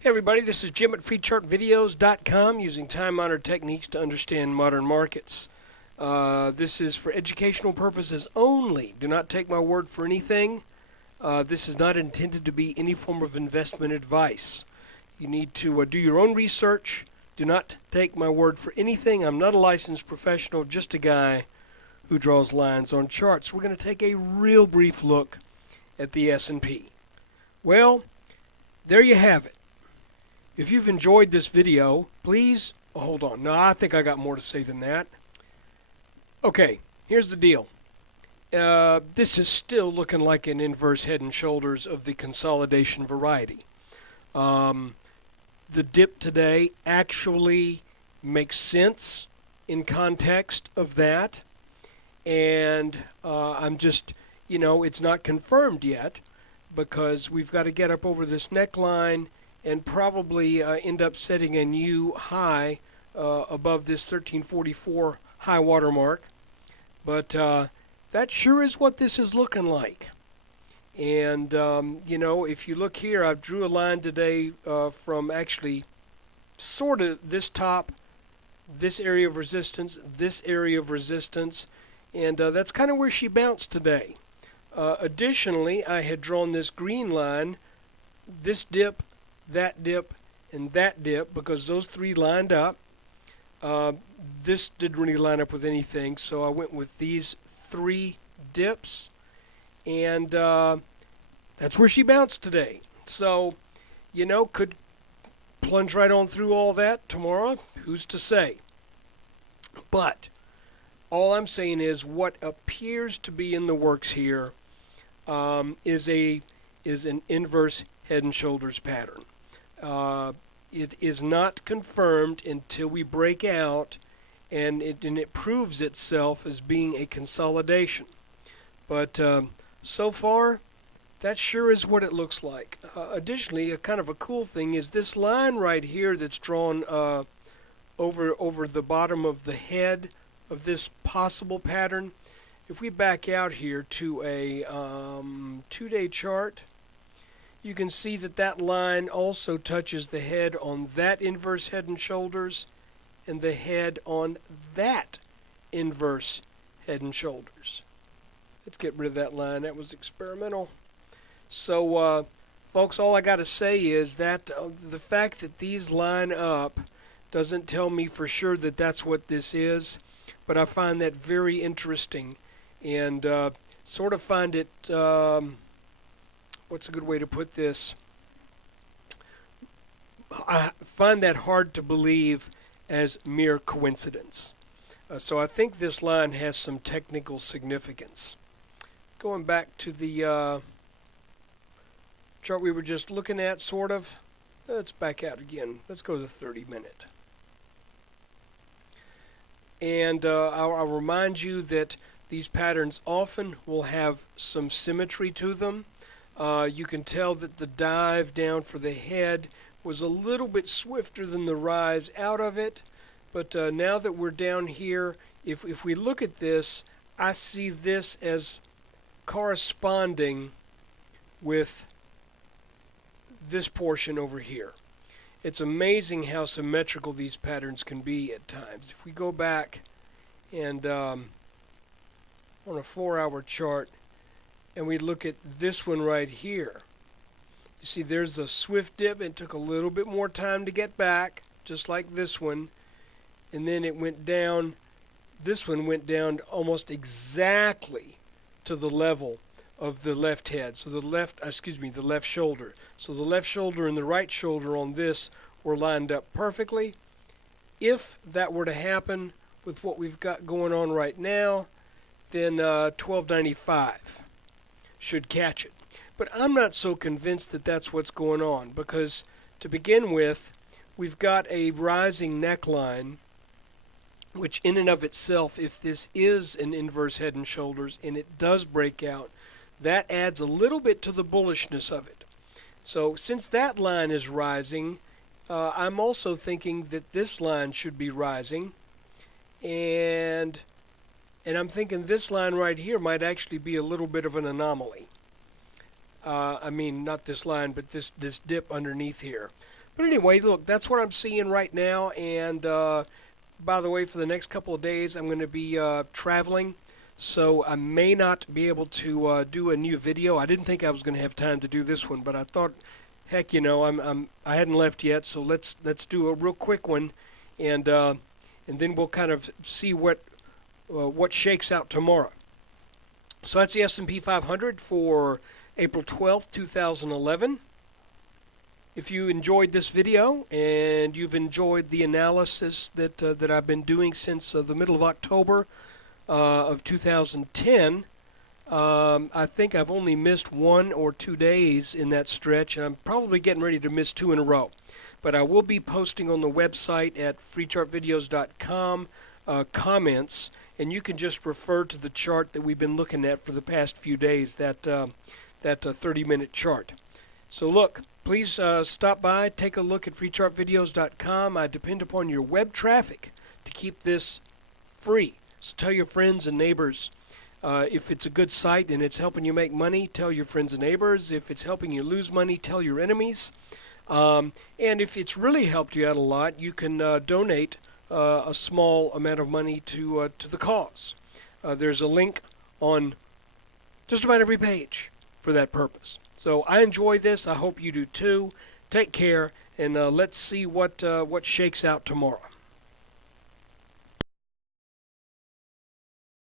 Hey everybody, this is Jim at FreeChartVideos.com using time-honored techniques to understand modern markets. This is for educational purposes only. Do not take my word for anything. This is not intended to be any form of investment advice. You need to do your own research. Do not take my word for anything. I'm not a licensed professional, just a guy who draws lines on charts. We're going to take a real brief look at the S&P. Well, there you have it. If you've enjoyed this video, please, hold on. No, I think I got more to say than that. Okay, here's the deal. This is still looking like an inverse head and shoulders of the consolidation variety. The dip today actually makes sense in context of that. And I'm just, it's not confirmed yet because we've got to get up over this neckline and probably end up setting a new high above this 1344 high water mark. But that sure is what this is looking like. And, if you look here, I've drew a line today from actually sort of this top, this area of resistance, this area of resistance, and that's kind of where she bounced today. Additionally, I had drawn this green line, this dip, that dip, and that dip, because those three lined up. This didn't really line up with anything, so I went with these three dips, and that's where she bounced today. So, could plunge right on through all that tomorrow. Who's to say? But all I'm saying is what appears to be in the works here is an inverse head and shoulders pattern. It is not confirmed until we break out and it proves itself as being a consolidation. But so far, that sure is what it looks like. Additionally, a kind of a cool thing is this line right here that's drawn over the bottom of the head of this possible pattern. If we back out here to a 2-day chart, you can see that that line also touches the head on that inverse head and shoulders and the head on that inverse head and shoulders. Let's get rid of that line. That was experimental. So, folks, all I got to say is that the fact that these line up doesn't tell me for sure that that's what this is, but I find that very interesting and sort of find it... what's a good way to put this? I find that hard to believe as mere coincidence. So I think this line has some technical significance. Going back to the chart we were just looking at, sort of. Let's back out again. Let's go to the 30-minute. And I'll remind you that these patterns often will have some symmetry to them. You can tell that the dive down for the head was a little bit swifter than the rise out of it. But now that we're down here, if we look at this, I see this as corresponding with this portion over here. It's amazing how symmetrical these patterns can be at times. If we go back and on a 4-hour chart, and we look at this one right here. You see there's the swift dip. It took a little bit more time to get back, just like this one. And then it went down. This one went down almost exactly to the level of the left head. So the left shoulder. So the left shoulder and the right shoulder on this were lined up perfectly. If that were to happen with what we've got going on right now, then 1295 should catch it. But I'm not so convinced that that's what's going on, because to begin with, we've got a rising neckline, which in and of itself, if this is an inverse head and shoulders and it does break out, that adds a little bit to the bullishness of it. So since that line is rising, I'm also thinking that this line should be rising, and I'm thinking this line right here might actually be a little bit of an anomaly. I mean, not this line, but this dip underneath here. But anyway, look, that's what I'm seeing right now. And by the way, for the next couple of days, I'm going to be traveling. So I may not be able to do a new video. I didn't think I was going to have time to do this one, but I thought, heck, you know, I hadn't left yet, so let's do a real quick one, and then we'll kind of see what shakes out tomorrow. So that's the S&P 500 for April 12th, 2011. If you enjoyed this video and you've enjoyed the analysis that I've been doing since the middle of October of 2010, I think I've only missed 1 or 2 days in that stretch, and I'm probably getting ready to miss 2 in a row. But I will be posting on the website at freechartvideos.com comments, and you can just refer to the chart that we've been looking at for the past few days, that 30-minute chart. So look, please stop by, take a look at freechartvideos.com. I depend upon your web traffic to keep this free. So tell your friends and neighbors. If it's a good site and it's helping you make money, tell your friends and neighbors. If it's helping you lose money, tell your enemies. And if it's really helped you out a lot, you can donate a small amount of money to the cause. There's a link on just about every page for that purpose. So I enjoy this. I hope you do too. Take care, and let's see what shakes out tomorrow.